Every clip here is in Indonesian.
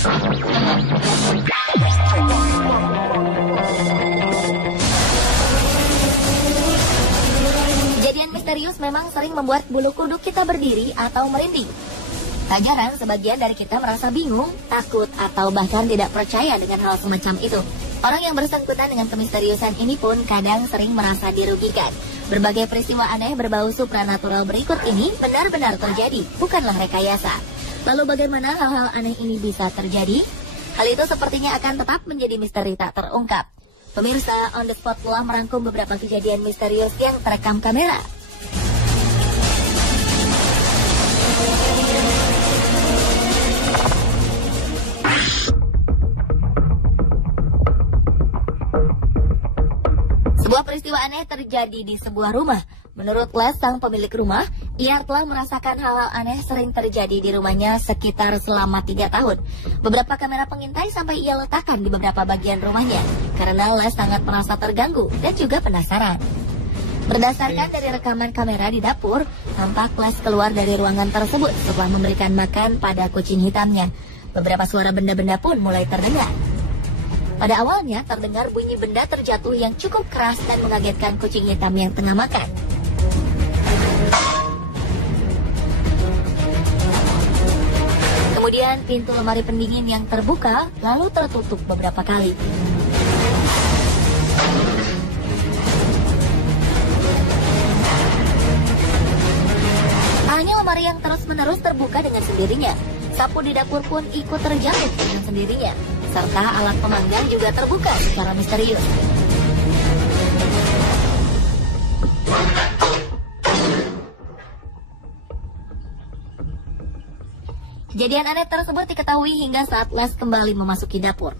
Kejadian misterius memang sering membuat bulu kuduk kita berdiri atau merinding. Tak jarang sebagian dari kita merasa bingung, takut, atau bahkan tidak percaya dengan hal semacam itu. Orang yang bersangkutan dengan kemisteriusan ini pun kadang sering merasa dirugikan. Berbagai peristiwa aneh berbau supranatural berikut ini benar-benar terjadi, bukanlah rekayasa. Lalu bagaimana hal-hal aneh ini bisa terjadi? Hal itu sepertinya akan tetap menjadi misteri tak terungkap. Pemirsa, On The Spot telah merangkum beberapa kejadian misterius yang terekam kamera. Sebuah peristiwa aneh terjadi di sebuah rumah. Menurut Les, sang pemilik rumah, ia telah merasakan hal-hal aneh sering terjadi di rumahnya sekitar selama 3 tahun. Beberapa kamera pengintai sampai ia letakkan di beberapa bagian rumahnya, karena Les sangat merasa terganggu dan juga penasaran. Berdasarkan dari rekaman kamera di dapur, tampak Les keluar dari ruangan tersebut setelah memberikan makan pada kucing hitamnya. Beberapa suara benda-benda pun mulai terdengar. Pada awalnya terdengar bunyi benda terjatuh yang cukup keras dan mengagetkan kucing hitam yang tengah makan. Kemudian pintu lemari pendingin yang terbuka lalu tertutup beberapa kali. Hanya lemari yang terus-menerus terbuka dengan sendirinya. Sapu di dapur pun ikut terjatuh dengan sendirinya. Serta alat pemanggang juga terbuka secara misterius. Kejadian aneh tersebut diketahui hingga saat Les kembali memasuki dapur.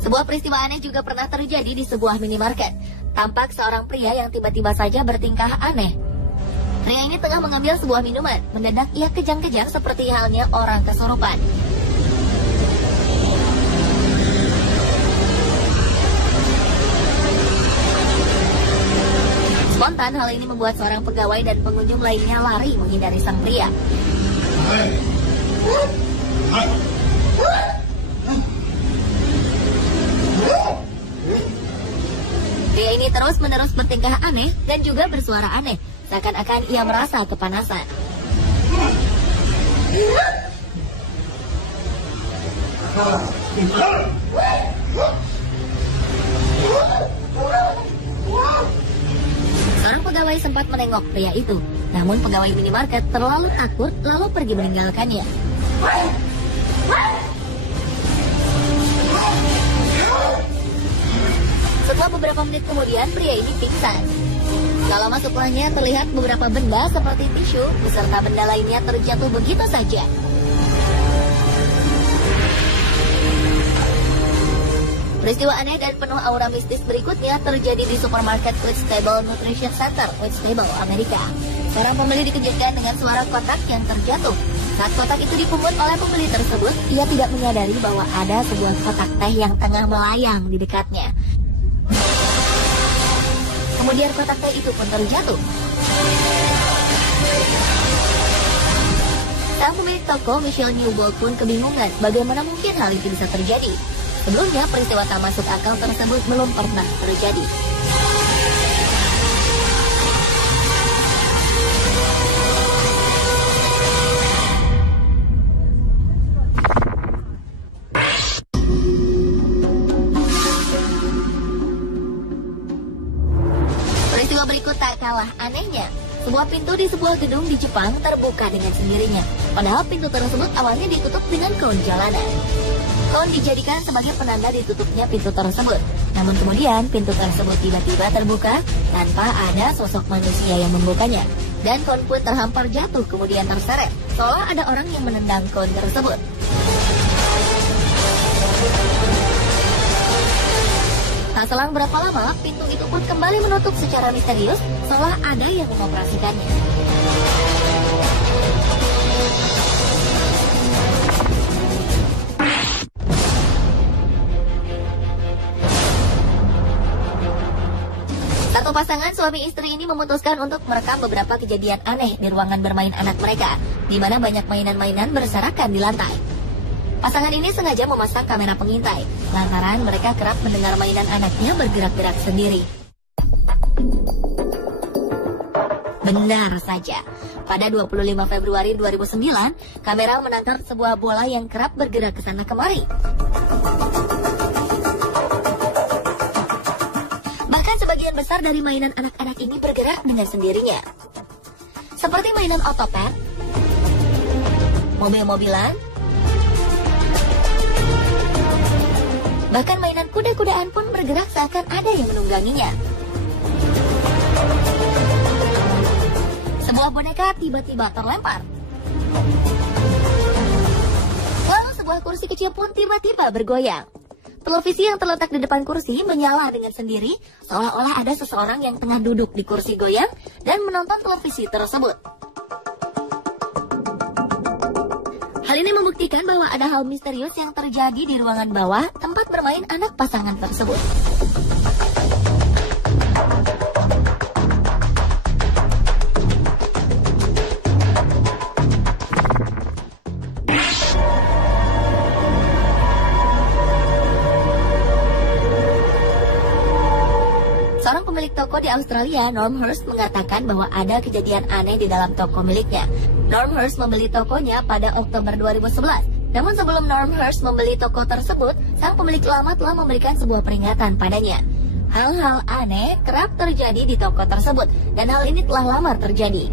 Sebuah peristiwa aneh juga pernah terjadi di sebuah minimarket. Tampak seorang pria yang tiba-tiba saja bertingkah aneh. Pria ini tengah mengambil sebuah minuman. Mendadak ia kejang-kejang seperti halnya orang kesurupan. Spontan hal ini membuat seorang pegawai dan pengunjung lainnya lari menghindari sang pria. Pria ini terus-menerus bertingkah aneh dan juga bersuara aneh, seakan-akan ia merasa kepanasan. Seorang pegawai sempat menengok pria itu, namun pegawai minimarket terlalu takut lalu pergi meninggalkannya. Setelah beberapa menit kemudian, pria ini pingsan. Tak lama setelahnya terlihat beberapa benda seperti tisu beserta benda lainnya terjatuh begitu saja. Peristiwa aneh dan penuh aura mistis berikutnya terjadi di supermarket Whitstable Nutrition Center, Whitstable, Amerika. Seorang pembeli dikejutkan dengan suara kotak yang terjatuh. Saat kotak itu dipungut oleh pembeli tersebut, ia tidak menyadari bahwa ada sebuah kotak teh yang tengah melayang di dekatnya. Kemudian kotak teh itu pun terjatuh. Sang pemilik toko, Michelle Newbold, pun kebingungan bagaimana mungkin hal itu bisa terjadi. Sebelumnya, peristiwa tak masuk akal tersebut belum pernah terjadi. Peristiwa berikut tak kalah anehnya. Sebuah pintu di sebuah gedung di Jepang terbuka dengan sendirinya. Padahal pintu tersebut awalnya ditutup dengan kon jalanan. Kon dijadikan sebagai penanda ditutupnya pintu tersebut. Namun kemudian pintu tersebut tiba-tiba terbuka tanpa ada sosok manusia yang membukanya. Dan kon pun terhampar jatuh kemudian terseret. Seolah ada orang yang menendang kon tersebut. Tak selang berapa lama, pintu itu pun kembali menutup secara misterius, seolah ada yang mengoperasikannya. Pasangan suami istri ini memutuskan untuk merekam beberapa kejadian aneh di ruangan bermain anak mereka, di mana banyak mainan-mainan berserakan di lantai. Pasangan ini sengaja memasang kamera pengintai, lantaran mereka kerap mendengar mainan anaknya bergerak-gerak sendiri. Benar saja, pada 25 Februari 2009, kamera menangkap sebuah bola yang kerap bergerak ke sana kemari. Bahkan sebagian besar dari mainan anak-anak ini bergerak dengan sendirinya. Seperti mainan otopet, mobil-mobilan, bahkan mainan kuda-kudaan pun bergerak seakan ada yang menungganginya. Sebuah boneka tiba-tiba terlempar. Lalu sebuah kursi kecil pun tiba-tiba bergoyang. Televisi yang terletak di depan kursi menyala dengan sendiri, seolah-olah ada seseorang yang tengah duduk di kursi goyang dan menonton televisi tersebut. Hal ini membuktikan bahwa ada hal misterius yang terjadi di ruangan bawah tempat bermain anak pasangan tersebut. Seorang pemilik toko di Australia, Norm Hurst, mengatakan bahwa ada kejadian aneh di dalam toko miliknya. Norm Hurst membeli tokonya pada Oktober 2011. Namun sebelum Norm Hurst membeli toko tersebut, sang pemilik lama telah memberikan sebuah peringatan padanya. Hal-hal aneh kerap terjadi di toko tersebut, dan hal ini telah lama terjadi.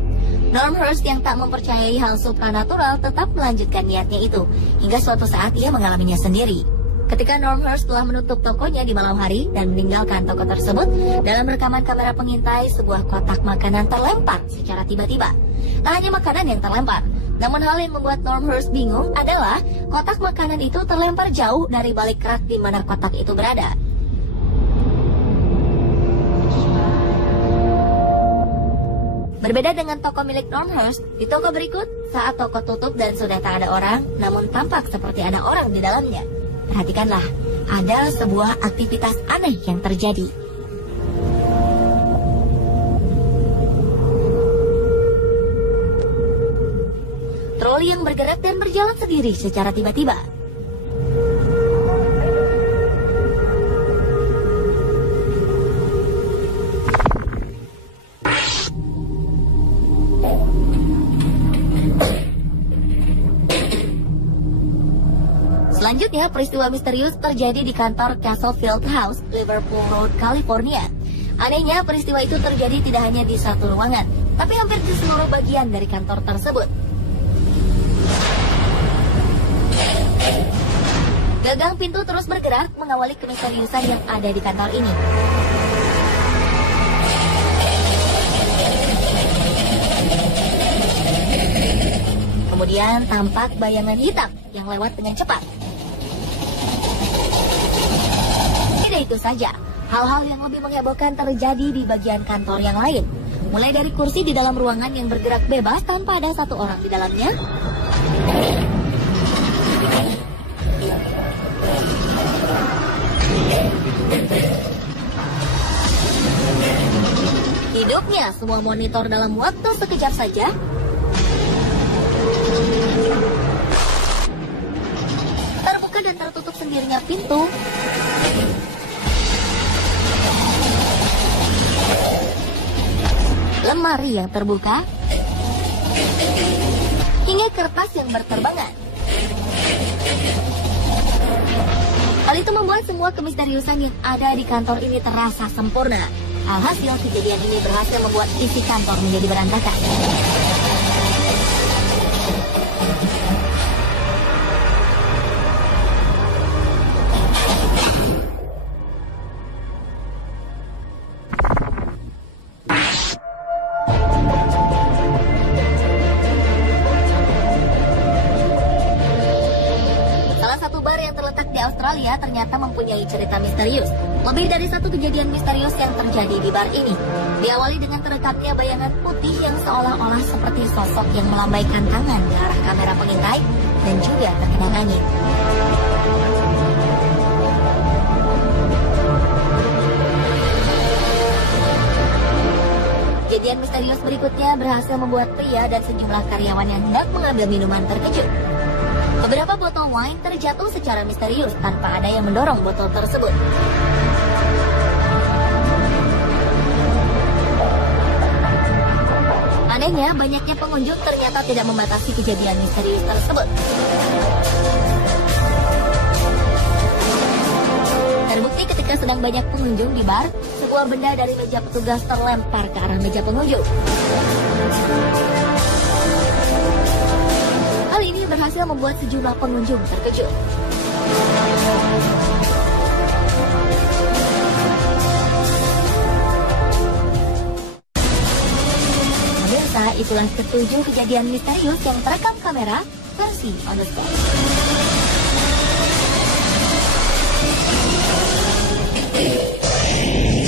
Norm Hurst yang tak mempercayai hal supranatural tetap melanjutkan niatnya itu, hingga suatu saat ia mengalaminya sendiri. Ketika Norm Hurst telah menutup tokonya di malam hari dan meninggalkan toko tersebut, dalam rekaman kamera pengintai sebuah kotak makanan terlempar secara tiba-tiba. Tak hanya makanan yang terlempar, namun hal yang membuat Norm Hurst bingung adalah kotak makanan itu terlempar jauh dari balik rak di mana kotak itu berada. Berbeda dengan toko milik Norm Hurst, di toko berikut, saat toko tutup dan sudah tak ada orang, namun tampak seperti ada orang di dalamnya. Perhatikanlah, ada sebuah aktivitas aneh yang terjadi. Troli yang bergerak dan berjalan sendiri secara tiba-tiba. Selanjutnya, peristiwa misterius terjadi di kantor Castle Field House, Liverpool Road, California. Anehnya, peristiwa itu terjadi tidak hanya di satu ruangan, tapi hampir di seluruh bagian dari kantor tersebut. Gagang pintu terus bergerak mengawali kemisteriusan yang ada di kantor ini. Kemudian tampak bayangan hitam yang lewat dengan cepat. Tidak itu saja, hal-hal yang lebih menghebohkan terjadi di bagian kantor yang lain. Mulai dari kursi di dalam ruangan yang bergerak bebas tanpa ada satu orang di dalamnya, hidupnya semua monitor dalam waktu sekejap saja, terbuka dan tertutup sendirinya pintu, lemari yang terbuka, hingga kertas yang berterbangan. Hal itu membuat semua kemisteriusan yang ada di kantor ini terasa sempurna. Alhasil, kejadian ini berhasil membuat isi kantor menjadi berantakan. Australia ternyata mempunyai cerita misterius. Lebih dari satu kejadian misterius yang terjadi di bar ini. Diawali dengan terekatnya bayangan putih yang seolah-olah seperti sosok yang melambaikan tangan ke arah kamera pengintai dan juga terkena angin. Kejadian misterius berikutnya berhasil membuat pria dan sejumlah karyawan yang hendak mengambil minuman terkejut. Beberapa botol wine terjatuh secara misterius tanpa ada yang mendorong botol tersebut. Anehnya, banyaknya pengunjung ternyata tidak membatasi kejadian misterius tersebut. Terbukti ketika sedang banyak pengunjung di bar, sebuah benda dari meja petugas terlempar ke arah meja pengunjung. Hal ini berhasil membuat sejumlah pengunjung terkejut. Pemirsa, itulah ketujuh kejadian misterius yang terekam kamera versi on the spot.